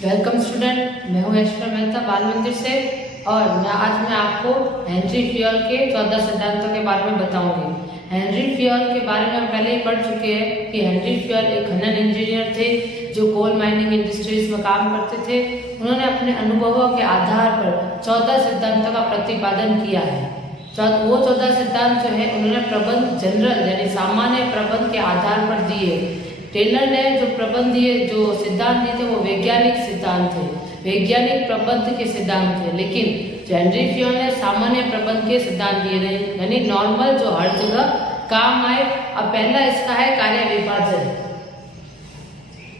Welcome student, मैं हूँ ऐश्वर्या मेहता बाल मंदिर से और आज मैं आपको हेनरी फ्यूल के 14 सिद्धांतों के बारे में बताऊंगी। हेनरी फ्यूल के बारे में हम पहले ही पढ़ चुके हैं कि हेनरी फ्यूल एक खनन इंजीनियर थे जो कोल माइनिंग इंडस्ट्रीज में काम करते थे। उन्होंने अपने अनुभवों के आधार पर 14 सिद्धांतों का प्रतिपादन किया है। वो 14 सिद्धांत जो है उन्होंने प्रबंध जनरल यानी सामान्य प्रबंध के आधार पर दिए। टेलर ने जो प्रबंध दिए, जो सिद्धांत दिए थे वो वैज्ञानिक सिद्धांत थे, वैज्ञानिक प्रबंध के सिद्धांत थे। लेकिन हेनरी फ्यूल ने सामान्य प्रबंध के सिद्धांत दिए थे, यानी नॉर्मल जो हर जगह काम आए। अब पहला इसका है कार्य विभाजन।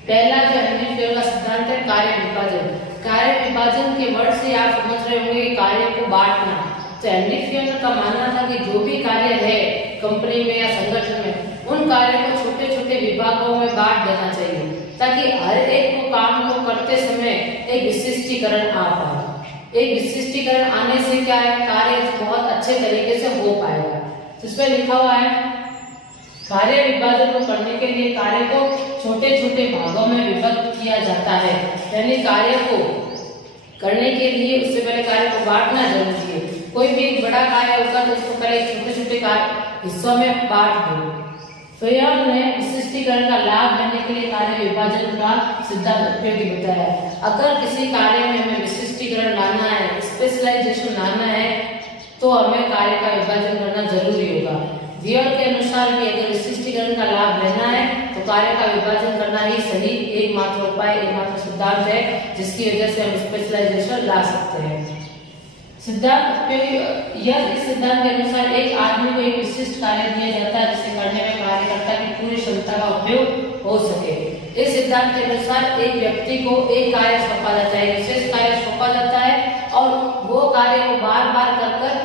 पहला जो हेनरी फ्यूल का सिद्धांत है कार्य विभाजन। कार्य विभाजन के वर्ड से आप समझ रहे होंगे कि कार्य को बांटना। तो हेनरी फ्यूल का मानना था कि जो भी कार्य है कंपनी में या संगठन में, उन कार्यों को छोटे छोटे विभागों में बांट देना चाहिए ताकि हर एक को काम को करते समय एक विशिष्टीकरण आ पाए। एक विशिष्टीकरण आने से क्या है, कार्य बहुत अच्छे तरीके से हो पाएगा। तो इसमें लिखा हुआ है कार्य विभाजन को करने के लिए कार्य को छोटे छोटे भागों में विभक्त किया जाता है। यानी कार्य को करने के लिए उससे पहले कार्य को बांटना जरूरी है। कोई भी एक बड़ा कार्य होगा तो उसको पहले छोटे छोटे हिस्सों में बांट दो। फ्यूल ने विशिष्टीकरण का लाभ लेने के लिए कार्य विभाजन का सिद्धांत उपयोगी बताया। अगर किसी कार्य में हमें विशिष्टीकरण लाना है, स्पेशलाइजेशन लाना है, तो हमें कार्य का विभाजन करना जरूरी होगा। फ्यूल के अनुसार भी अगर विशिष्टीकरण का लाभ लेना है तो कार्य का विभाजन करना ही सही एकमात्र उपाय, एकमात्र सिद्धांत है जिसकी वजह से हम स्पेशलाइजेशन ला सकते हैं। सिद्धांत इस सिद्धांत के अनुसार एक आदमी को एक विशिष्ट कार्य दिया जाता है जिसे करने में कार्यकर्ता की पूरी क्षमता का उपयोग हो सके। इस सिद्धांत के अनुसार एक व्यक्ति को एक कार्य सौंपा जाता है, विशेष कार्य सौंपा जाता है और वो कार्य को बार बार कर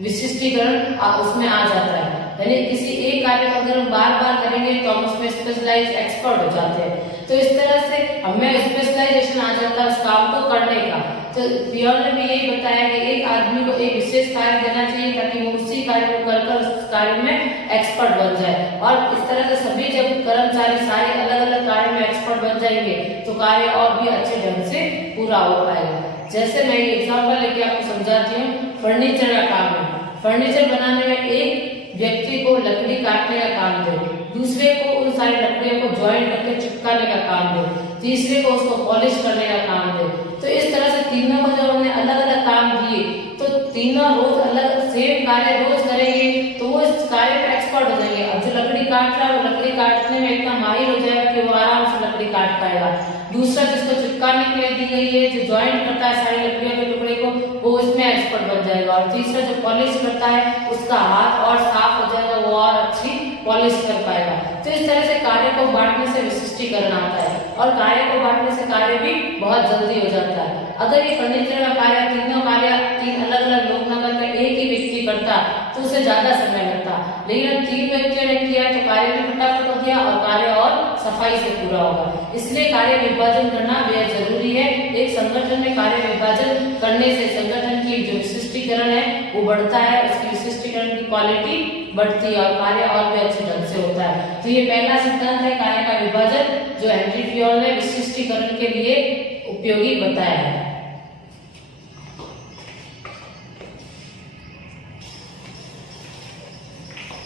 विशिष्टीकरण उसमें आ जाता है। यानी किसी एक कार्य को अगर हम बार बार करेंगे तो हम उसमें स्पेशलाइज एक्सपर्ट हो जाते हैं। तो इस तरह से हमें स्पेशलाइजेशन आ जाता है उस काम को करने का। तो फ्यूल ने भी यही बताया कि एक आदमी को एक विशेष कार्य देना चाहिए ताकि वो उसी कार्य को कर उस कार्य में एक्सपर्ट बन जाए। और इस तरह से सभी जब कर्मचारी सारे अलग अलग कार्य में एक्सपर्ट बन जाएंगे तो कार्य और भी अच्छे ढंग से पूरा हो पाएगा। जैसे मैं एग्जाम्पल लेके आपको समझाती हूँ। फर्नीचर का काम है। फर्नीचर बनाने में एक व्यक्ति को लकड़ी काटने का काम दे, दूसरे को उन सारी लकड़ियों को ज्वाइंट करके चिपकाने का काम दे, तीसरे को उसको पॉलिश करने का काम दे। तो इस तरह से तीनों को जब हमने अलग अलग काम दिए तो तीनों रोज अलग सेम कार्य रोज करेंगे तो वो इस कार्य में एक्सपर्ट हो जाएंगे। अब जो लकड़ी काट रहा है वो लकड़ी काटने में इतना माहिर हो जाएगा कि वो आराम से लकड़ी काट पाएगा। दूसरा जिसको चिपकाने के लिए दी गई है, जो ज्वाइंट करता है सारी लकड़ियों के टुकड़े को, वो इसमें एक्सपर्ट बन जाएगा। और तीसरा जो पॉलिश करता है उसका हाथ और साफ हो जाएगा, वो और अच्छी पॉलिश कर पाएगा। तो इस तरह से कार्य को बांटने से विशिष्टीकरण आता है और कार्य को बांटने से कार्य भी बहुत जल्दी हो जाता है। अगर ये फर्नीचर का कार्य तीन अलग अलग लोग न करके एक ही व्यक्ति करता तो उसे ज्यादा समय लगता, लेकिन अब 3 व्यक्तियों ने किया तो कार्य भी फटाफट हो गया और कार्य और सफाई से पूरा होगा। इसलिए कार्य विभाजन करना बेहद जरूरी है। एक संगठन में कार्य विभाजन करने से संगठन की जो विशिष्टीकरण है वो बढ़ता है, उसकी विशिष्टीकरण की क्वालिटी बढ़ती है और कार्य और भी अच्छे ढंग से होता है। तो ये पहला सिद्धांत है कार्य का विभाजन, जो हेनरी फ्यूल ने विशिष्टीकरण के लिए उपयोगी बताया है।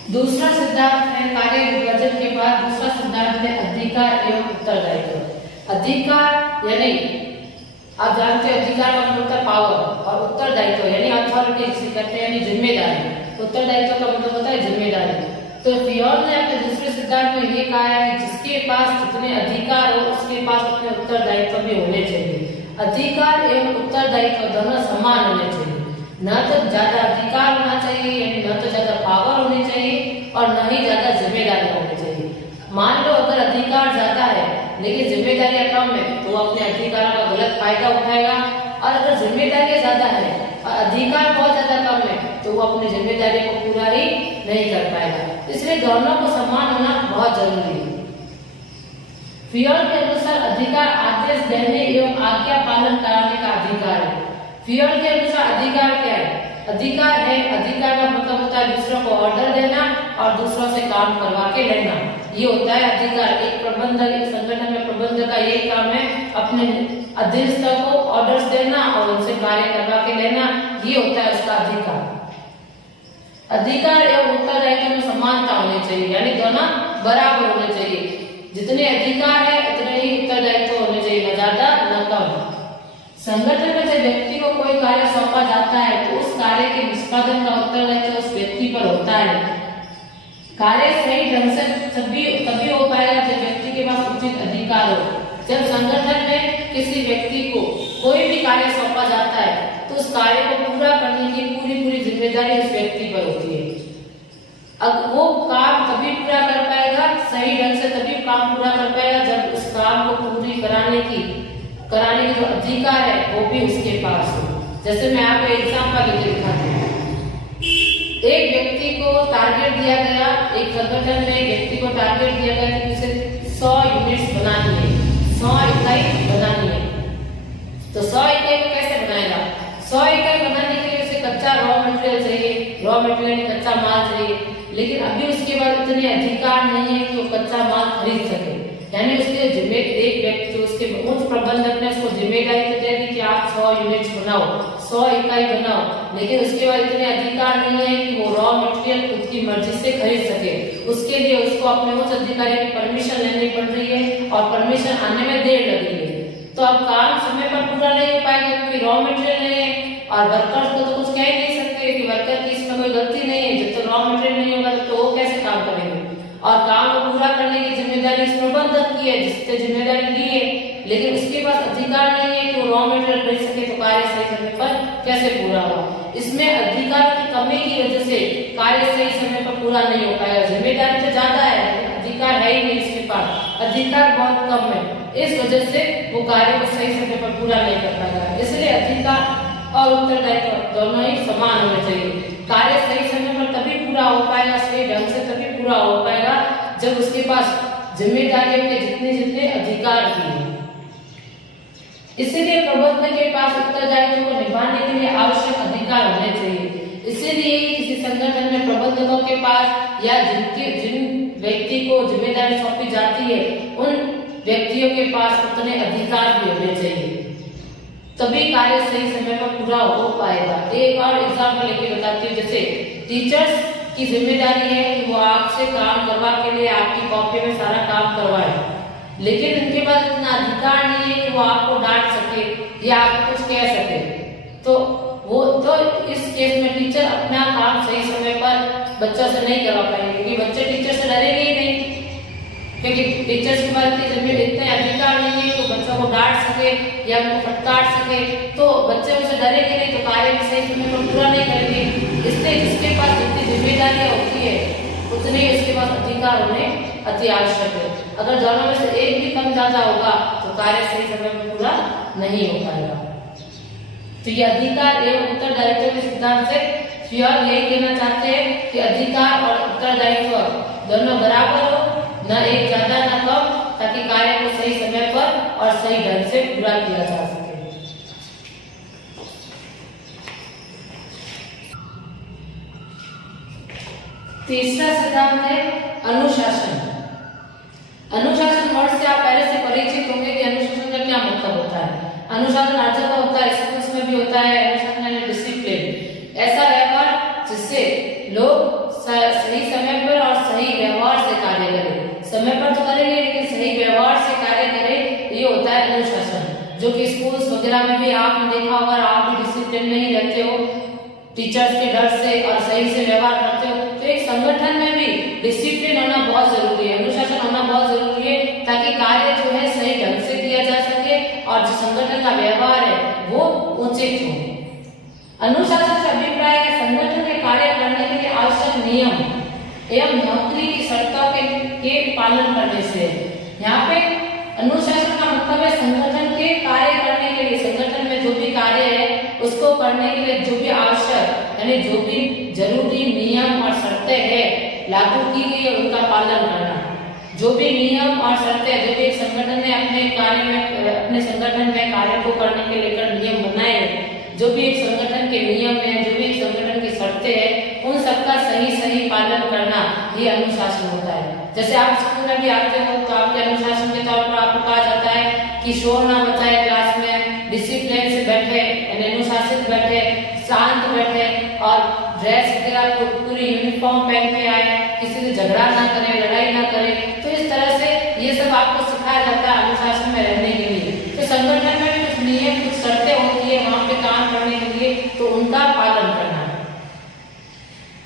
दूसरा सिद्धांत है कार्य विभाजन के बाद दूसरा सिद्धांत है अधिकार एवं उत्तरदायित्व। अधिकार यानी आप जानते हैं अधिकार का मतलब होता है पावर और उत्तरदायित्व यानी अथॉरिटी जिसे कहते हैं यानी जिम्मेदारी। उत्तरदायित्व का मतलब होता है जिम्मेदारी। तो फ्यूल ने अपने दूसरे सिद्धांत में ये कहा है कि जिसके पास जितने अधिकार हो उसके पास अपने उत्तरदायित्व भी होने चाहिए। अधिकार एवं उत्तरदायित्व दोनों समान होने चाहिए। न तो ज्यादा अधिकार होना चाहिए यानी न तो ज्यादा पावर होनी चाहिए और न ही ज्यादा जिम्मेदारी होनी चाहिए। मान लो अगर अधिकार ज्यादा है लेकिन जिम्मेदारियां कम है तो वो अपने अधिकारों का गलत फायदा उठाएगा, और अगर जिम्मेदारियां ज्यादा है और अधिकार बहुत ज्यादा कम है तो वो अपनी जिम्मेदारी को पूरा ही नहीं कर पाएगा। इसलिए दोनों को समान होना बहुत जरूरी है। फ्यूल के अनुसार अधिकार आदेश देने एवं आज्ञा पालन कराने का अधिकार है। फ्यूल के अनुसार अधिकार क्या है? अधिकार का मतलब होता है दूसरों को ऑर्डर देना और दूसरों से काम करवा के लेना, ये होता है अधिकार। एक प्रबंधक एक संगठन में प्रबंधक प्रबंधक का यही काम है, अपने अधीनस्थों को ऑर्डर्स देना और उनसे कार्य करवा के लेना, ये होता है उसका अधिकार। अधिकार एवं उत्तरदायित्व में समानता होनी चाहिए, यानी दोनों बराबर होने चाहिए। जितने अधिकार है उतने ही उत्तरदायित्व होने चाहिए, न ज्यादा न कम। संगठन में जब व्यक्ति को कोई कार्य सौंपा जाता है तो उस कार्य के निष्पादन का उत्तरदायित्व उस व्यक्ति पर होता है। कार्य सही ढंग से तभी हो पाएगा जब व्यक्ति के पास उचित अधिकार हो। जब संगठन में किसी व्यक्ति को कोई भी कार्य सौंपा जाता है तो उस कार्य को पूरा करने की पूरी जिम्मेदारी उस व्यक्ति पर होती है। अब वो काम तभी पूरा कर पाएगा, सही ढंग से तभी काम पूरा कर पाएगा जब उस काम को पूरी कराने की जो अधिकार है वो भी उसके पास हो। जैसे मैं आपको एग्जांपल लेके दिखाती हूँ। एक व्यक्ति को टारगेट दिया गया, एक संगठन में एक व्यक्ति को टारगेट दिया गया कि उसे 100 यूनिट्स बनानी है, 100 इकाई बनानी है। तो 100 इकाई को कैसे बनाएगा? 100 इकाई बनाने के लिए उसे कच्चा रॉ मटेरियल चाहिए, रॉ मटेरियल कच्चा माल चाहिए, लेकिन अभी उसके पास इतने अधिकार नहीं है कि वो कच्चा माल खरीद सके। यानी उसके एक व्यक्ति, उसके उच्च प्रबंधक ने उसको जिम्मेदारी तो दे दी कि आप 100 यूनिट्स बनाओ, 100 इकाई बनाओ, लेकिन उसके बाद इतने अधिकार नहीं है कि वो रॉ मटेरियल खुद की मर्जी से खरीद सके। उसके लिए उसको अपने उच्च अधिकारी की परमिशन लेनी पड़ रही है और परमिशन आने में देर लग रही है। तो अब काम समय पर पूरा नहीं हो पाएगा क्योंकि रॉ मटेरियल नहीं है, और वर्कर्स को तो कुछ कह ही नहीं सकते कि वर्कर की इसमें कोई गलती नहीं है। जब तक रॉ मटेरियल नहीं होगा तो वो कैसे काम करेंगे? और काम को पूरा करने की जिम्मेदारी इस प्रबंधक की है जिससे जिम्मेदारी ली है, लेकिन उसके पास अधिकार नहीं है कि वो रॉ मटेरियल खरीद सके, तो कार्य सही समय पर कैसे पूरा होगा? इसमें अधिकार की कमी की वजह से कार्य सही समय पर पूरा नहीं हो पाएगा। जिम्मेदारी तो ज्यादा है, अधिकार है ही नहीं इसके पास, अधिकार बहुत कम है, इस वजह से वो कार्य को सही समय पर पूरा नहीं कर पाएगा। इसलिए अधिकार और उत्तरदायित्व दोनों ही समान होने चाहिए। कार्य सही समय पर तभी पूरा हो पाएगा, सही ढंग से तभी पूरा हो पाएगा जब उसके पास जिम्मेदारियों के जितने अधिकार भी हैं। इसीलिए प्रबंधक के पास उत्तरदायित्व को निभाने के लिए आवश्यक अधिकार होने चाहिए। इसीलिए किसी संगठन में प्रबंधकों के पास या जिन व्यक्ति को जिम्मेदारी सौंपी जाती है उन व्यक्तियों के पास उतने अधिकार भी होने चाहिए, तभी कार्य सही समय पर पूरा हो पाएगा। एक और एग्जाम्पल लेके बताती हूँ। जैसे टीचर्स की जिम्मेदारी है कि वो आपसे काम करवा के लिए आपकी कॉपी में सारा काम करवाए, लेकिन उनके पास इतना अधिकार नहीं है कि वो आपको डांट सके या आपको कुछ कह सके। तो इस केस में टीचर अपना काम सही समय पर बच्चों से नहीं करवा पाएंगे, क्योंकि बच्चे टीचर से डरेंगे ही नहीं, क्योंकि टीचर्स के पास इतने अधिकार नहीं है कि बच्चों को डांट सके या उनको फटकार सके, तो बच्चे उनसे डरेंगे नहीं, तो कार्य सही समय पर पूरा नहीं करेंगे। इसलिए जिसके पास जितनी जिम्मेदारियां होती है उतने ही उसके पास अधिकार होने अति आवश्यक है। अगर दोनों में से एक भी कम ज्यादा होगा तो कार्य सही समय में पूरा नहीं हो पाएगा। तो ये अधिकार एवं उत्तरदायित्व के सिद्धांत से फियर यही कहना चाहते हैं कि अधिकार और उत्तरदायित्व दोनों बराबर हो, न एक ज्यादा न कम, ताकि कार्य को सही समय पर और सही ढंग से पूरा किया जा सके। तीसरा सिद्धांत है अनुशासन। अनुशासन वर्ड से आप पहले से परिचित होंगे कि अनुशासन का क्या मतलब होता है। अनुशासन हर जगह होता है, स्कूल्स में भी होता है। अनुशासन यानी डिसिप्लिन, ऐसा व्यवहार जिससे लोग सही समय पर और सही व्यवहार से कार्य करें। समय पर तो करेंगे लेकिन सही व्यवहार से कार्य करें, ये होता है अनुशासन। जो कि स्कूल्स वगैरह में भी आपने देखा होगा, आप भी डिसिप्लिन में ही रहते हो, टीचर्स के डर से और सही से व्यवहार करते हो। तो एक संगठन में भी डिसिप्लिन होना बहुत जरूरी है, अनुशासन होना बहुत जरूरी है, ताकि कार्य जो है सही ढंग से किया जा सके और जो संगठन का व्यवहार है वो उचित हो। अनुशासन से अभिप्राय है संगठन के कार्य करने के लिए आवश्यक नियम एवं नौकरी की शर्तों के पालन करने से। यहाँ पे अनुशासन का मतलब है संगठन के कार्य करने के लिए, संगठन में जो भी कार्य है उसको करने के लिए जो भी आवश्यक यानी जो भी जरूरी नियम और शर्तें हैं लागू की गई है उनका पालन करना। जो भी नियम और शर्तें जो भी एक संगठन ने अपने संगठन में कार्य को करने के लेकर नियम बनाए, जो भी एक संगठन के नियम है, जो भी एक संगठन की शर्तें हैं, उन सबका सही पालन करना ये अनुशासन होता है। जैसे आप स्कूल में भी आते हो तो आपके अनुशासन के तौर पर आपको कहा जाता है कि शोर ना मचाए क्लास में, डिसिप्लिन से बैठे, अनुशासित बैठे, शांत बैठे और ड्रेस वगैरह पूरी यूनिफॉर्म पहन के आए, किसी से झगड़ा ना करें, लड़ाई ना करें। तो इस तरह से ये सब आपको सिखाया जाता है अनुशासन में रहने के लिए। तो संगठन में भी कुछ नियम, कुछ शर्तें होती है वहां पे काम करने के लिए, तो उनका पालन करना है।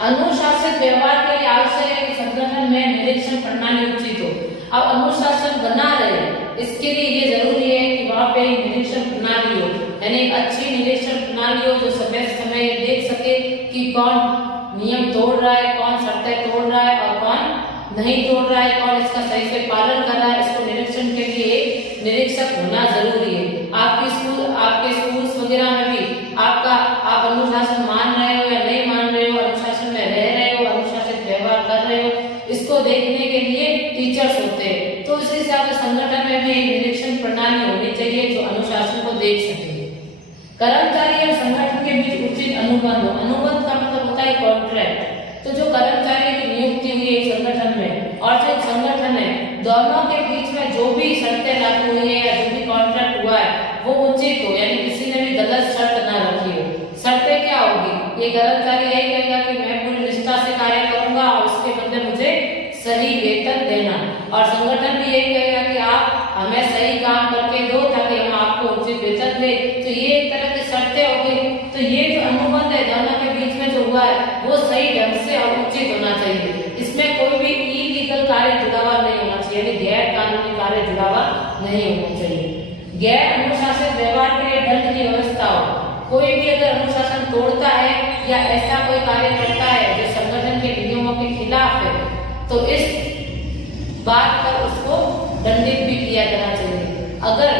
अनुशासित व्यवहार के लिए आवश्यक है कि संगठन में निरीक्षण प्रणाली उचित हो। अब अनुशासन बना रहे, इसके लिए ये जरूरी है कि वहां पे निरीक्षण प्रणाली हो, यानी एक अच्छी निरीक्षण प्रणाली हो जो समय समय देख सके कि कौन नियम तोड़ रहा है, कौन शर्तें तोड़ रहा है और कौन नहीं तोड़ रहा है, कौन इसका सही से पालन कर रहा है। इसको निरीक्षण के लिए निरीक्षक होना जरूरी है। आपके स्कूल्स वगैरह में भी आप अनुशासन मान रहे हो या नहीं मान रहे हो, अनुशासन में रह रहे हो, अनुशासित व्यवहार कर रहे हो, इसको देखने के लिए टीचर्स होते हैं। तो इस हिसाब से संगठन में भी निरीक्षण प्रणाली होनी चाहिए जो अनुशासन को देख सके। कर्मचारी और संगठन के बीच उचित अनुबंध हो। अनुबंध का मतलब होता है कॉन्ट्रैक्ट। तो जो कर्मचारी की नियुक्ति हुई है संगठन में और जो संगठन है, दोनों के बीच में जो भी शर्तें लागू हुई है या जो भी कॉन्ट्रैक्ट हुआ है वो उचित हो, यानी किसी ने भी गलत शर्त ना रखी हो। शर्तें क्या होगी? ये कर्मचारी यही कहेगा कि मैं पूरी निष्ठा से कार्य करूंगा और उसके बदले मुझे सही वेतन देना, और संगठन भी यही कहेगा कि आप हमें सही काम करके दो ताकि हम आपको उचित वेतन दे। तो ये एक तरह की शर्तें हो गई। तो ये जो अनुबंध है दोनों के बीच में जो हुआ है वो सही ढंग से और उचित होना चाहिए। इसमें कोई भी इलीगल कार्य जुड़ा हुआ नहीं होना चाहिए, यानी गैर कानूनी कार्य जुड़ा हुआ नहीं होना चाहिए। गैर अनुशासित व्यवहार के लिए दंड की व्यवस्था हो। कोई भी अगर अनुशासन तोड़ता है या ऐसा कोई कार्य करता है जो संगठन के नियमों के खिलाफ है, तो इस बात पर उसको दंडित भी किया जाना चाहिए। अगर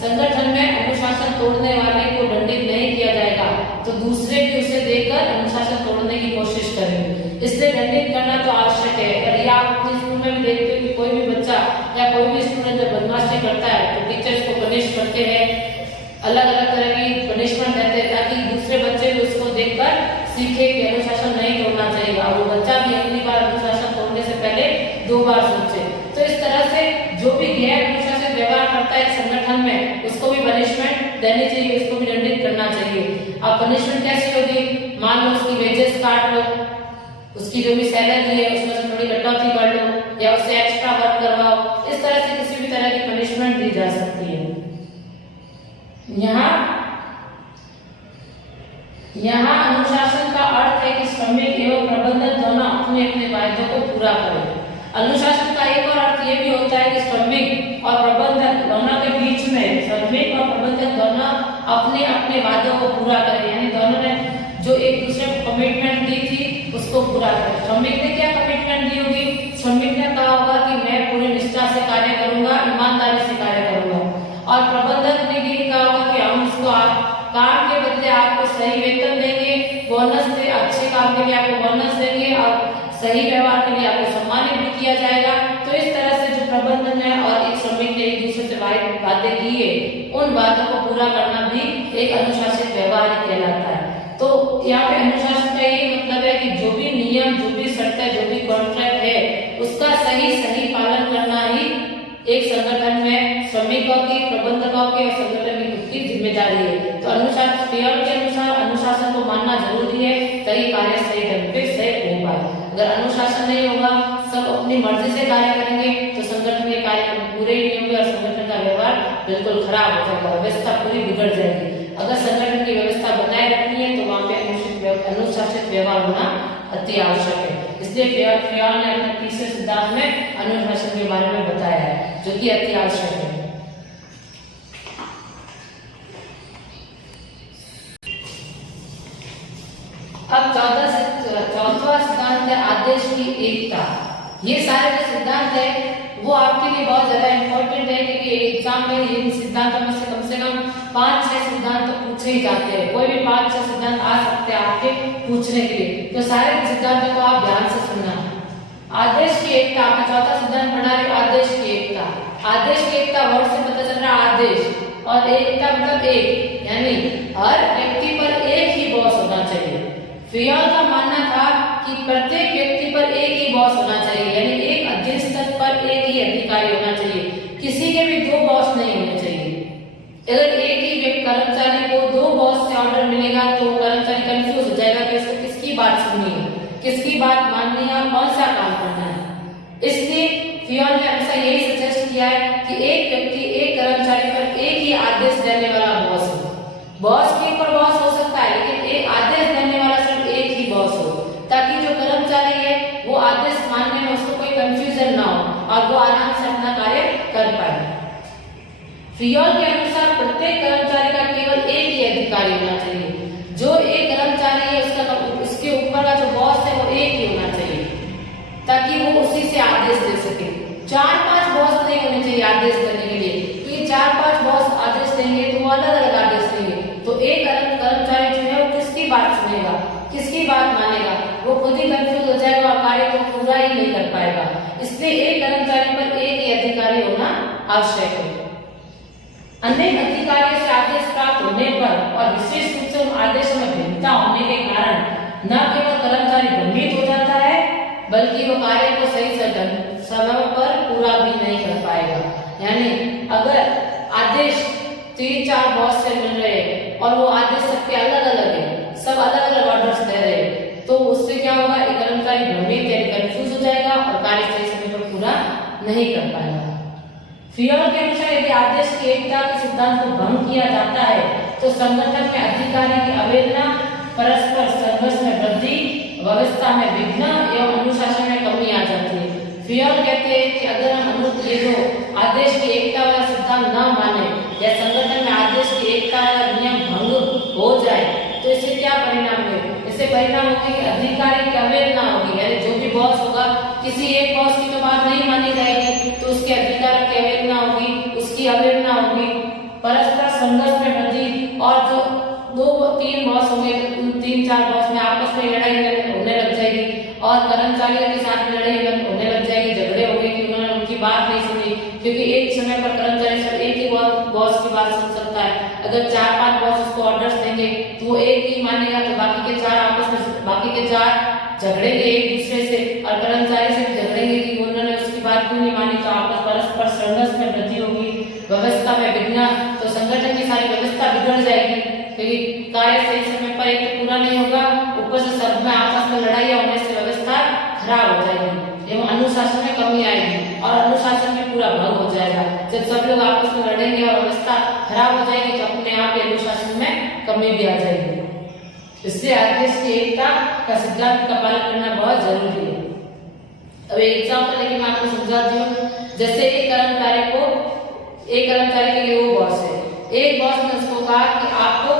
संगठन में अनुशासन तोड़ने वाले को दंडित नहीं किया जाएगा तो दूसरे भी उसे देखकर अनुशासन तोड़ने की कोशिश करेंगे। इसलिए दंडित करना तो आवश्यक है। और या आप अपने स्कूल में भी देखते हो कि कोई भी बच्चा या कोई भी स्टूडेंट जब बदमाशी करता है तो टीचर्स को पनिश करते हैं, अलग अलग तरह की पनिशमेंट देते हैं ताकि दूसरे बच्चे भी उसको देखकर सीखे कि अनुशासन नहीं तोड़ना चाहिए और वो बच्चा भी अगली बार अनुशासन तोड़ने से पहले 2 बार सोचे। तो इस तरह से जो भी गैर अनुशासित व्यवहार करता है संगठन में उसको भी पनिशमेंट देनी चाहिए, उसको भी दंडित करना चाहिए। अब पनिशमेंट कैसी होगी? मान लो उसकी वेजेस काट लो, उसकी जो भी सैलरी है उसमें से थोड़ी कटौती कर लो या उससे एक्स्ट्रा वर्क करवाओ। इस तरह से किसी भी तरह की पनिशमेंट दी जा सकती है। यहाँ अनुशासन का अर्थ है कि श्रमिक एवं प्रबंधक दोनों अपने अपने वायदों को पूरा करें। अनुशासन का एक और अर्थ ये भी होता है कि श्रमिक और प्रबंधक दोनों के बीच में श्रमिक और प्रबंधक दोनों अपने अपने वादों को पूरा करें, यानी दोनों ने जो एक दूसरे को कमिटमेंट दी थी उसको पूरा करें। श्रमिक ने क्या कमिटमेंट दी होगी? श्रमिक ने कहा होगा कि मैं पूरी निष्ठा से कार्य करूंगा, ईमानदारी से कार्य करूंगा, और प्रबंधक ने भी कहा होगा कि हम उसको काम के बदले आपको सही वेतन देंगे, बोनस दे, अच्छे काम के लिए आपको बोनस देंगे और सही व्यवहार के लिए आपको सम्मानित भी किया जाएगा। तो इस तरह से जो प्रबंधन है और एक श्रमिक ने एक दूसरे से वादे किए, उन वादों को पूरा करना भी एक अनुशासित व्यवहार ही कहलाता है। तो यहाँ पे अनुशासन का ये मतलब है कि जो भी नियम, जो भी शर्तें, जो भी कॉन्ट्रैक्ट है उसका सही पालन करना ही एक संगठन में श्रमिकों की, प्रबंधकों की और संगठन की खुद की जिम्मेदारी है। तो अनुशासन के अनुसार अनुशासन को मानना जरूरी है तभी कार्य सही ढंग से हो पाए। अगर अनुशासन नहीं होगा, सब अपनी मर्जी से कार्य करेंगे तो संगठन के कार्य पूरे ही नहीं होंगे और संगठन का व्यवहार बिल्कुल खराब हो जाएगा, व्यवस्था पूरी बिगड़ जाएगी। अगर संगठन की व्यवस्था बनाए रखनी है तो वहाँ पे अनुशासित व्यवहार होना अति आवश्यक है। इसलिए फ्योल ने अपने तीसरे सिद्धांत में अनुशासन के बारे में बताया है जो कि अति आवश्यक है। अब चौथा सिद्धांत है आदेश की एकता। ये सारे जो सिद्धांत है वो आपके लिए बहुत ज्यादा इंपॉर्टेंट है क्योंकि एग्जाम में इन सिद्धांतों में से कम 5-6 सिद्धांत तो पूछे ही जाते हैं। कोई भी 5-6 सिद्धांत आ सकते हैं आपके पूछने के लिए, तो सारे सिद्धांतों को आप ध्यान से सुनना। आदेश की एकता, आपने चौथा सिद्धांत पढ़ा है आदेश की एकता। आदेश की एकता वर्ड से पता चल रहा है आदेश, और एकता मतलब एक, यानी हर व्यक्ति पर एक ही बॉस होना चाहिए। फ्योल का मानना था कि प्रत्येक व्यक्ति पर एक ही बॉस होना चाहिए, यानी एक अधीन स्तर पर एक ही अधिकारी होना चाहिए, किसी के भी 2 बॉस नहीं होने चाहिए। अगर एक ही कर्मचारी को दो बॉस से ऑर्डर मिलेगा तो कर्मचारी कंफ्यूज हो जाएगा कि इसको किसकी बात सुननी है, किसकी बात माननी है, कौन सा काम करना है। इसलिए फियोल ने हमेशा यही सजेस्ट किया है कि एक व्यक्ति एक कर्मचारी पर एक ही आदेश देने वाला बॉस हो। बॉस के ऊपर बॉस हो सकता है लेकिन एक आदेश देने वाला सिर्फ एक ही बॉस हो, ताकि जो कर्मचारी है वो आदेश मानने में उसको कोई कंफ्यूजन ना हो और वो आराम से अपना कार्य कर पाए। फियोल के अनुसार प्रत्येक कर्मचारी का केवल एक ही अधिकारी होना चाहिए। जो एक कर्मचारी है उसके ऊपर का जो बॉस है वो एक ही होना चाहिए, ताकि वो उसी से आदेश दे सके। 4-5 बॉस नहीं होने चाहिए आदेश देने के लिए, क्योंकि 4-5 बॉस आदेश देंगे तो वो अलग अलग आदेश देंगे, तो एक कर्मचारी जो है वो किसकी बात सुनेगा, किसकी बात मानेगा, वो खुद ही कंफ्यूज हो जाएगा और कार्य को पूरा ही नहीं कर पाएगा। इसलिए एक कर्मचारी पर एक ही अधिकारी होना आवश्यक है। अनेक अधिकारियों से आदेश प्राप्त होने पर और विशेष रूप से उन आदेशों में भिन्नता होने के कारण न केवल कर्मचारी भ्रमित हो जाता है बल्कि वो कार्य को सही समय पर पूरा भी नहीं कर पाएगा। यानी अगर आदेश 3-4 बॉस से मिल रहे हैं और वो आदेश सबके अलग अलग है, सब अलग अलग ऑर्डर्स दे रहे हैं, तो उससे क्या होगा, एक कर्मचारी भ्रमित यानी कंफ्यूज हो जाएगा और कार्य सही समय पर पूरा नहीं कर पाएगा। फियोल के अनुसार यदि आदेश की एकता के सिद्धांत को भंग किया जाता है तो संगठन में अधिकारी की अवहेलना, परस्पर संघर्ष में वृद्धि, व्यवस्था में विघ्न एवं अनुशासन में कमी आ जाती है। फियोल कहते हैं कि अगर हम ये जो आदेश की एकता वाला सिद्धांत न माने या संगठन में आदेश की एकता वाला नियम भंग हो जाए तो इससे क्या परिणाम है? इससे परिणाम होगा कि अधिकारी की अवहेलना होगी, यानी जो भी बॉस होगा किसी एक बॉस की तो बात नहीं मानी जाएगी तो उसके अधिकार की अवहेलना होगी, उसकी अवहेलना होगी। परस्पर संघर्ष में वृद्धि, और जो 2-3 बॉस होंगे, 3-4 बॉस में आपस में लड़ाई होने लग जाएगी और कर्मचारियों के साथ लड़ाई होने लग जाएगी, झगड़े होंगे कि उन्होंने उनकी बात नहीं सुनी, क्योंकि एक समय पर कर्मचारी सिर्फ एक ही बॉस की बात सुन सकता है। अगर 4-5 बॉस उसको ऑर्डर्स देंगे तो वो एक ही मानेगा, तो बाकी के 4 आपस में, बाकी के 4 झगड़ेंगे एक दूसरे से और कर्मचारी से झगड़ेंगे कि उन्होंने उसकी बात क्यों नहीं मानी, तो आपस परस्पर संघर्ष में वृद्धि होगी। व्यवस्था में विघ्न, तो संगठन की सारी व्यवस्था बिगड़ जाएगी, क्योंकि कार्य सही समय पर एक पूरा नहीं होगा, ऊपर से सब में आपस में लड़ाई होने से व्यवस्था खराब हो जाएगी एवं अनुशासन में कमी आएगी और अनुशासन में पूरा भंग हो जाएगा। जब सब लोग आपस में लड़ेंगे और व्यवस्था खराब हो जाएगी तो अपने आप ही अनुशासन में कमी भी आ जाएगी। इसलिए आदेश की एकता का सिद्धांत का पालन करना बहुत जरूरी है। अब एक एग्जाम्पल लेके मैं आपको समझाती हूँ। जैसे एक कर्मचारी के लिए वो बॉस है, एक बॉस ने उसको कहा कि आपको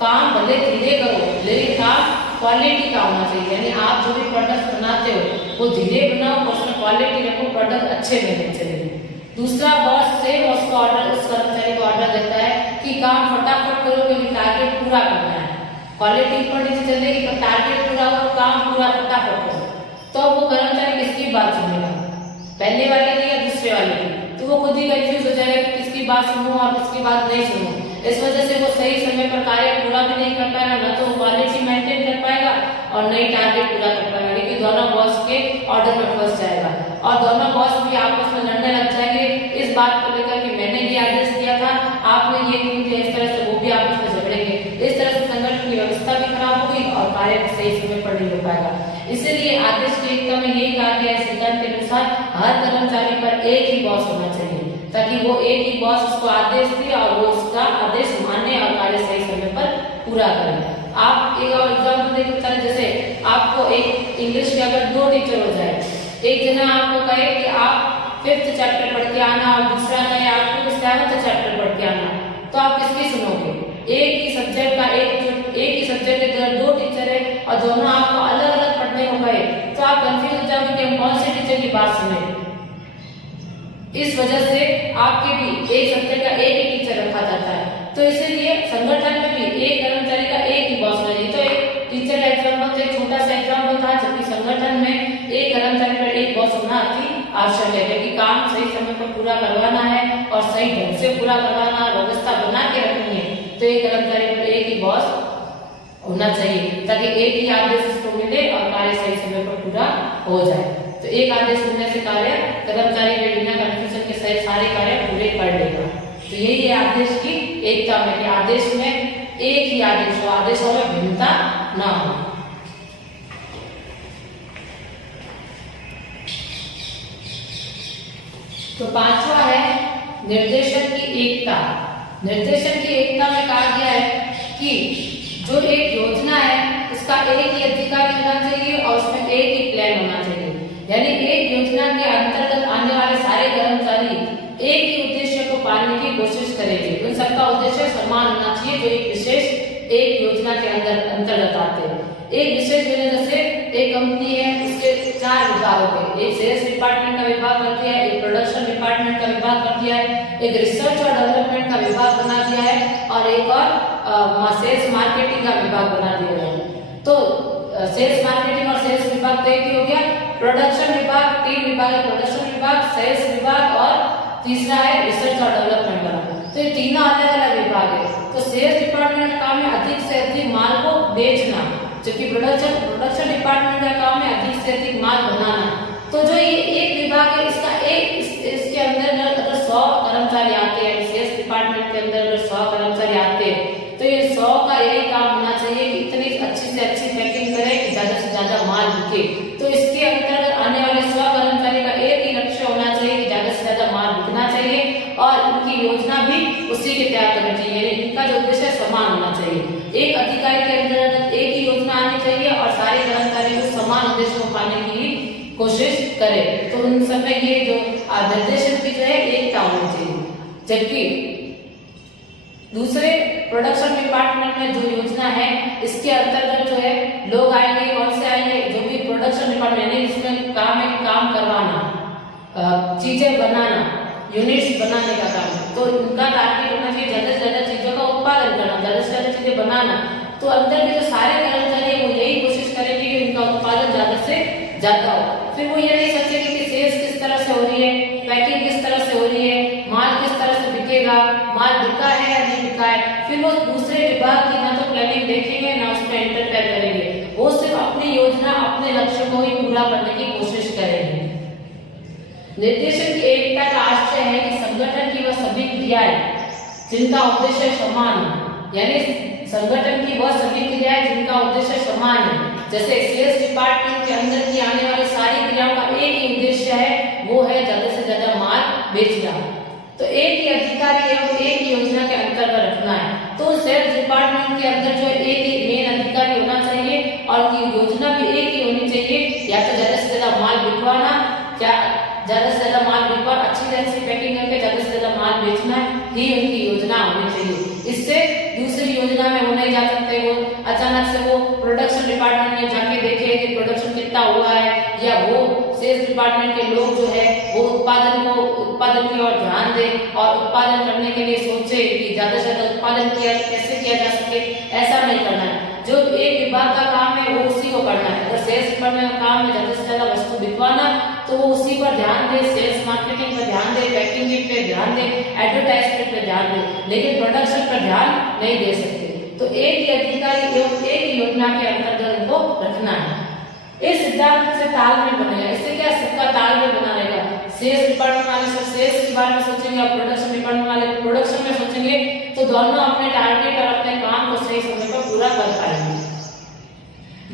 काम भले धीरे करो लेकिन काम क्वालिटी का होना चाहिए, यानी आप जो भी प्रोडक्ट बनाते हो वो धीरे बनाओ और उसमें क्वालिटी रखो, प्रोडक्ट अच्छे बनने चाहिए। दूसरा बॉस से उसको ऑर्डर, उस कर्मचारी को ऑर्डर देता है कि काम फटाफट करो क्योंकि टारगेट पूरा करना है, क्वालिटी ऊपर नीचे चलेगी पर टारगेट पूरा करो, काम पूरा फटाफट करो। तो वो कर्मचारी किसकी बात सुनेगा, पहले वाले की या दूसरे वाले की? तो वो खुद ही कंफ्यूज हो जाएगा कि किसकी बात सुनूं और किसकी बात नहीं सुनूं। इस वजह से वो सही समय पर कार्य पूरा भी नहीं कर पाएगा, न तो क्वालिटी मेंटेन कर पाएगा और नई टारगेट पूरा कर पाएगा, क्योंकि दोनों बॉस के ऑर्डर में फंस जाएगा और दोनों बॉस भी आपस में लड़ने लग जाएंगे इस बात को लेकर कि मैंने ये आदेश दिया था, आपने ये क्यों दिया, इस तरह से वो भी आपस में झगड़ेंगे। इस तरह से संगठन की व्यवस्था भी खराब होगी और कार्य सही समय पर नहीं हो पाएगा। इसीलिए आदेश की एकता में यही कहा गया है सिद्धांत के अनुसार हर कर्मचारी पर एक ही बॉस होना चाहिए, ताकि वो एक ही बॉस उसको आदेश दे और वो उसका आदेश माने और कार्य सही समय पर पूरा करे। आप एक और एग्जाम्पल देख सकते हैं, जैसे आपको एक इंग्लिश के अगर 2 टीचर हो जाए, एक जना आपको कहे कि आप 5th चैप्टर पढ़ के आना और दूसरा ने आपको 7th चैप्टर पढ़ के आना, तो आप किसकी सुनोगे? एक ही सब्जेक्ट का एक ही सब्जेक्ट के अगर 2 टीचर है और दोनों आपको अलग अलग पढ़ने को कहे तो आप कंफ्यूज हो जाओगे कि हम कौन से टीचर की बात सुने। इस वजह से आपके भी एक सब्जेक्ट का एक ही टीचर रखा जाता है। तो इसीलिए संगठन में भी एक कर्मचारी का एक ही बॉस होना चाहिए। तो एक टीचर का एग्जाम्पल, एक छोटा सा एग्जाम्पल था, जबकि संगठन में एक कर्मचारी पर एक बॉस होना अति आवश्यक है, क्योंकि काम सही समय पर पूरा करवाना है और सही ढंग से पूरा करवाना, व्यवस्था बना के रखनी है, तो एक कर्मचारी पर एक ही बॉस होना चाहिए, ताकि एक ही आदेश उसको मिले और कार्य सही समय पर पूरा हो जाए। तो एक आदेश मिलने से कार्य कर्मचारी के बिना कंफ्यूजन के सारे कार्य पूरे कर लेगा। तो यही है आदेश की एकता में कि आदेश में एक ही आदेश हो, आदेशों में भिन्नता ना हो। तो पांचवा है निर्देशन की एकता। निर्देशन की एकता में कहा गया है कि जो एक योजना है उसका एक ही अधिकारी होना चाहिए और उसमें एक ही प्लान होना चाहिए। यानी एक योजना के अंतर्गत आने वाले सारे कर्मचारी एक ही उद्देश्य को पाने की कोशिश करेंगे। उन सबका उद्देश्य समान होना चाहिए जो एक विशेष एक योजना के अंतर्गत आते हैं। एक विशेष योजना जैसे एक कंपनी है, उसके 4 विभाग हो गए। एक सेल्स डिपार्टमेंट का विभाग कर दिया है, एक प्रोडक्शन डिपार्टमेंट का विभाग कर दिया है, एक रिसर्च और डेवलपमेंट का विभाग बना दिया है और एक और सेल्स मार्केटिंग का विभाग बना दिया है। तो सेल्स मार्केटिंग और सेल्स विभाग तय हो गया। प्रोडक्शन विभाग 3 विभाग है, प्रोडक्शन विभाग, सेल्स विभाग और तीसरा है रिसर्च और डेवलपमेंट वाला। तो ये तीनों अलग अलग विभाग है। तो सेल्स डिपार्टमेंट का काम है अधिक से अधिक माल को बेचना, जबकि प्रोडक्शन डिपार्टमेंट का काम है अधिक से अधिक माल बनाना। तो जो ये एक विभाग है इसका इसके अंदर अगर 100 कर्मचारी आते हैं, सेल्स डिपार्टमेंट के अंदर अगर 100 कर्मचारी आते हैं तो ये 100 का यही काम होना चाहिए कि इतनी अच्छी से अच्छी पैकिंग करें कि ज्यादा से ज्यादा माल बिके। तो इसके अंतर्गत आने वाले 100 कर्मचारी का एक ही लक्ष्य होना चाहिए कि ज्यादा से ज्यादा माल बिकना चाहिए और उनकी योजना भी उसी के तैयार करनी चाहिए। इनका जो उद्देश्य समान होना चाहिए। एक अधिकारी के अंतर्गत एक ही योजना आनी चाहिए और सारे कर्मचारी को समान उद्देश्य को पाने की कोशिश करें। तो उन सब में ये जो निर्देशन की जो है एकता होनी चाहिए। जबकि दूसरे प्रोडक्शन डिपार्टमेंट में जो योजना है इसके अंतर्गत जो है लोग आएंगे, कौन से आएंगे, जो भी प्रोडक्शन डिपार्टमेंट है इसमें काम है कि काम करवाना, चीजें बनाना, यूनिट्स बनाने का काम है। तो उनका टारगेट होना चाहिए ज्यादा से ज्यादा चीजों का उत्पादन करना, ज्यादा से ज्यादा चीजें बनाना। तो अंदर के जो सारे कर्मचारी है वो यही कोशिश करेंगे कि उनका उत्पादन ज्यादा से ज्यादा हो। फिर वो ये नहीं सोचेंगे कि सेल्स किस तरह से हो रही है, पैकिंग किस तरह से हो रही है, माल किस तरह से बिकेगा, माल बिका है या नहीं बिका है। फिर वो दूसरे विभाग की ना तो प्लानिंग देखेंगे ना उसमें इंटरफेयर करेंगे। वो सिर्फ अपनी योजना, अपने लक्ष्य को ही पूरा करने की कोशिश करेंगे। निर्देशन की एकता का आशय है कि संगठन की वह सभी क्रियाएं जिनका उद्देश्य समान है, यानी संगठन की वह सभी क्रियाएं जिनका उद्देश्य समान है। जैसे सेल्स डिपार्टमेंट के अंदर की आने वाली सारी क्रियाओं का एक ही उद्देश्य है, वो है ज्यादा से ज्यादा माल बेचना। तो एक ही अधिकारी एवं एक ही योजना के अंतर्गत रखना है। तो सेल्स डिपार्टमेंट के अंदर जो एक ही मेन अधिकारी होना चाहिए और उनकी योजना भी एक ही होनी चाहिए, या तो ज्यादा से ज्यादा माल बिकवाना, ज्यादा से ज्यादा माल बिकवा अच्छी तरह से पैकिंग करके ज्यादा से ज्यादा माल बेचना ही उनकी योजना होनी चाहिए। इससे दूसरी योजना में वो नहीं जा सकते। वो अचानक से वो प्रोडक्शन डिपार्टमेंट में जाके देखे कि प्रोडक्शन कितना हुआ है, या वो सेल्स डिपार्टमेंट के लोग जो है वो उत्पादन की ओर ध्यान दे और उत्पादन करने के लिए सोचे कि ज्यादा से ज्यादा उत्पादन कैसे किया जा सके। ऐसा नहीं करना है। जो एक विभाग का काम है वो उसी को करना है। अगर सेल्स डिपार्टमेंट का काम है ज्यादा से ज्यादा वस्तु बिकवाना, तो वो उसी पर ध्यान दे, सेल्स मार्केटिंग पर ध्यान दे, पैकिंग पे ध्यान दे, एडवर्टाइजमेंट पे ध्यान दे, लेकिन प्रोडक्शन पर ध्यान नहीं दे सकते। तो एक ही अधिकारी एवं एक ही योजना के अंतर्गत उनको रखना है। इस सिद्धांत से तालमेल बनेगा। इससे क्या सबका तालमेल बना रहेगा। सेल्स डिपार्टमेंट वाले सब सेल्स के बारे में सोचेंगे और प्रोडक्शन डिपार्टमेंट वाले प्रोडक्शन में सोचेंगे, तो दोनों अपने टारगेट और अपने काम को सही समय पर पूरा कर पाएंगे।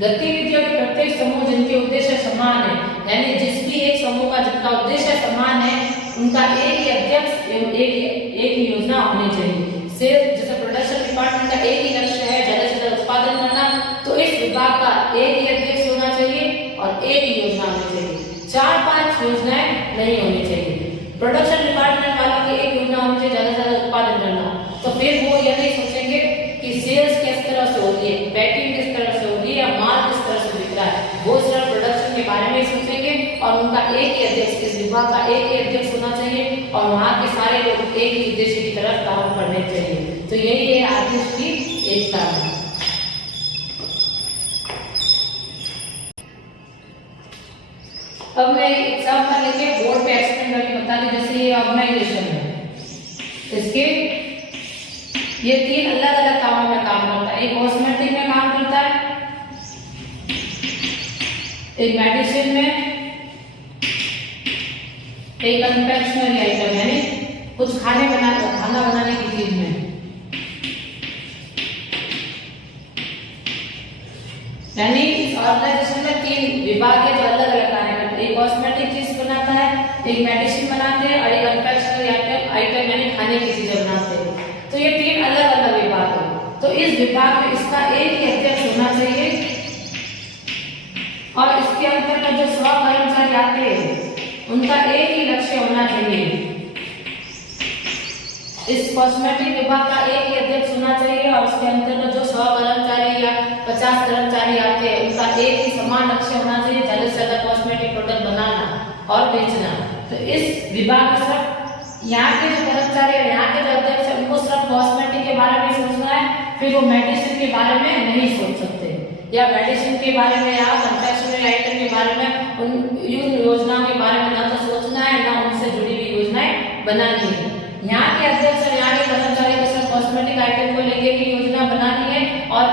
गतिविधियों के प्रत्येक समूह जिनके उद्देश्य समान है, यानी जिस भी एक समूह का जिनका उद्देश्य समान है, उनका एक ही अध्यक्ष एवं एक ही योजना होनी चाहिए। सेल्स जैसे प्रोडक्शन डिपार्टमेंट का एक ही लक्ष्य है ज्यादा से ज्यादा उत्पादन करना, तो इस विभाग का एक ही अध्यक्ष होना चाहिए और एक ही योजना होनी चाहिए। 4-5 योजनाएं नहीं होनी चाहिए। प्रोडक्शन डिपार्टमेंट वालों की एक योजना होनी चाहिए ज्यादा से ज्यादा उत्पादन करना। तो फिर वो ये नहीं सोचेंगे कि सेल्स किस तरह से होती है, पैकिंग किस तरह से होती है, या माल किस तरह से बिक रहा है। वो सिर्फ प्रोडक्शन के बारे में सोचेंगे और उनका एक ही अध्यक्ष, इस विभाग का एक ही अध्यक्ष होना चाहिए और वहाँ के सारे लोग एक ही उद्देश्य की तरफ काम करने चाहिए। तो यही है आदेश की एकता है। अब मैं एग्जाम्पल लेके बोर्ड पे एक्सप्लेन करके बता दूं। जैसे ये ऑर्गेनाइजेशन है, इसके ये 3 अलग अलग कामों में काम करता है। एक कॉस्मेटिक में काम करता है, एक मेडिसिन में, एक कन्फेक्शनरी आइटम यानी कुछ खाना बनाने यानी इस ऑर्गेनाइजेशन में 3 विभाग है जो अलग अलग कार्य करते हैं। एक कॉस्मेटिक चीज बनाता है, एक मेडिसिन बनाते हैं और एक कन्फेक्शनरी आइटम यानी खाने की चीजें बनाते हैं। तो ये 3 अलग अलग विभाग है। तो इस विभाग में इसका एक ही अध्यक्ष होना चाहिए और इसके अंतर्गत जो 100 कर्मचारी आते हैं उनका एक ही लक्ष्य होना चाहिए। इस कॉस्मेटिक विभाग का एक ही अध्यक्ष होना चाहिए और उसके अंतर्गत जो 100 कर्मचारी या 50 कर्मचारी आते हैं उनका एक ही समान लक्ष्य होना चाहिए, ज्यादा से ज्यादा कॉस्मेटिक प्रोडक्ट बनाना और बेचना। तो इस विभाग में सिर्फ यहाँ के जो कर्मचारी और यहाँ के जो अध्यक्ष है उनको सिर्फ कॉस्मेटिक के बारे में सोचना है, फिर वो मेडिसिन के बारे में नहीं सोच सकते या मेडिसिन के बारे में या कन्फेक्शनरी आइटम के बारे में उन योजनाओं के बारे में ना तो सोचना है ना उनसे जुड़ी हुई योजनाएं बनानी है। यहाँ के अध्यक्ष और यहाँ के कर्मचारी को सिर्फ कॉस्मेटिक आइटम को लेकर की योजना बनानी है और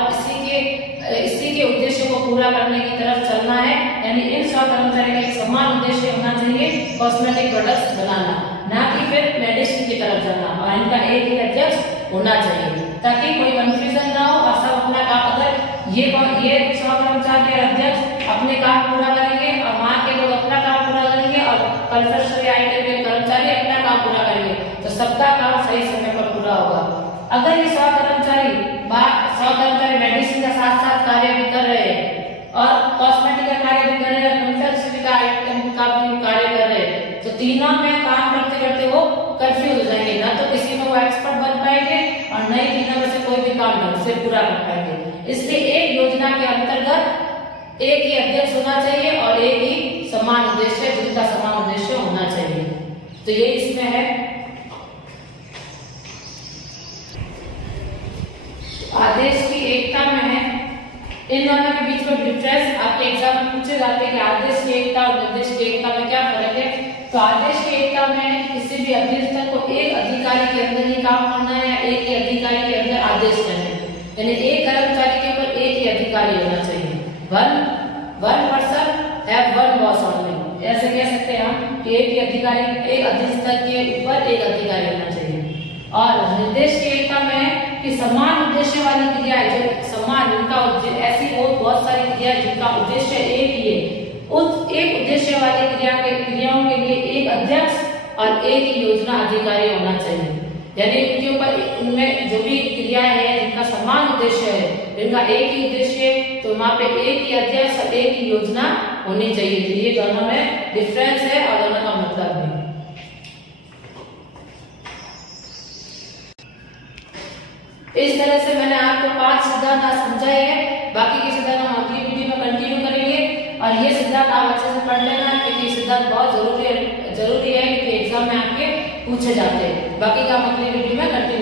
इसी के उद्देश्य को पूरा करने की तरफ चलना है। यानी इन 100 कर्मचारी का एक समान उद्देश्य होना चाहिए, कॉस्मेटिक प्रोडक्ट्स बनाना, ना कि फिर मेडिसिन की तरफ जाना। और इनका एक ही अध्यक्ष होना चाहिए ताकि कोई कंफ्यूजन ना हो और सब अपना काम, अगर ये 100 कर्मचारी के अध्यक्ष अपने काम पूरा करेंगे और वहाँ के लोग अपना काम पूरा करेंगे और कन्फेक्शनरी आइटम के कर्मचारी अपना काम पूरा करेंगे तो सबका काम सही समय पर पूरा होगा। अगर ये 100 कर्मचारी मेडिसिन का साथ साथ कार्य भी कर रहे हैं और कॉस्मेटिक का कार्य भी कर रहे हैं और कन्फेक्शनरी का आइटम का भी कार्य कर रहे हैं तो तीनों में काम करते करते वो कंफ्यूज हो जाएंगे, ना तो किसी में वो एक्सपर्ट बन पाएंगे और नई तीनों में से कोई भी काम ढंग से पूरा कर पाएंगे। इसलिए एक योजना के अंतर्गत एक ही अध्यक्ष होना चाहिए और एक ही समान उद्देश्य, जिनका समान उद्देश्य होना चाहिए। तो ये इसमें है। आदेश की एकता में है, इन दोनों के बीच में डिफरेंस आपके एग्जाम में पूछे जाते हैं कि आदेश की एकता और निर्देश की एकता में क्या फर्क है। तो आदेश की एकता में किसी भी अधीनस्थ को एक अधिकारी के अंदर ही काम करना है या एक ही अधिकारी के अंदर आदेश करना है, यानी एक कर्मचारी के ऊपर एक ही अधिकारी होना चाहिए। One person have one boss only, ऐसे कह सकते हैं हम कि एक ही अधिकारी, एक अधीनस्थ के ऊपर एक अधिकारी होना चाहिए। और निर्देश की एकता में है कि समान उद्देश्य वाली क्रिया जो समान, उनका ऐसी बहुत सारी क्रिया जिनका उद्देश्य एक ही है, उस एक उद्देश्य वाली क्रियाओं के लिए एक अध्यक्ष और एक ही योजना अधिकारी होना चाहिए। यानी उनके ऊपर, उनमें जो भी क्रियाएं हैं जिनका समान उद्देश्य है, जिनका एक ही उद्देश्य है, तो वहाँ पे एक ही अध्यक्ष और एक ही योजना होनी चाहिए। तो ये दोनों में डिफरेंस है और दोनों का मतलब है। इस तरह से मैंने आपको 5 सिद्धांत समझाए हैं। बाकी के सिद्धांत हम अगली वीडियो में कंटिन्यू करेंगे और ये सिद्धांत आप अच्छे से पढ़ लेना क्योंकि सिद्धांत बहुत जरूरी है क्योंकि एग्जाम में आपके पूछे जाते हैं। बाकी का हम अगली वीडियो में कंटिन्यू